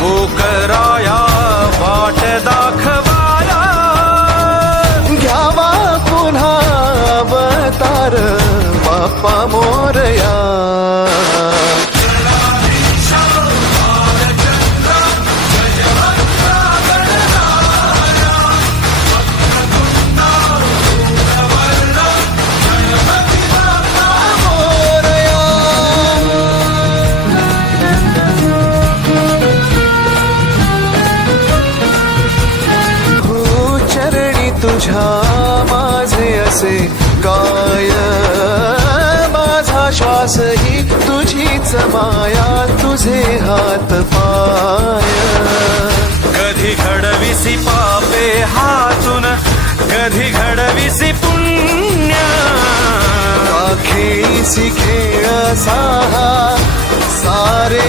होकराया वाट दाखवाया, घ्यावा पुन्हा अवतार बाप्पा मोरया. तुझ्या माझे असे काय, माझा श्वासही तुझीच माया, तुझे हात पाय. कधी घडविसी पापे हातून, कधी घडविसी पुण्य, खेळीसी खेळ साहा सारे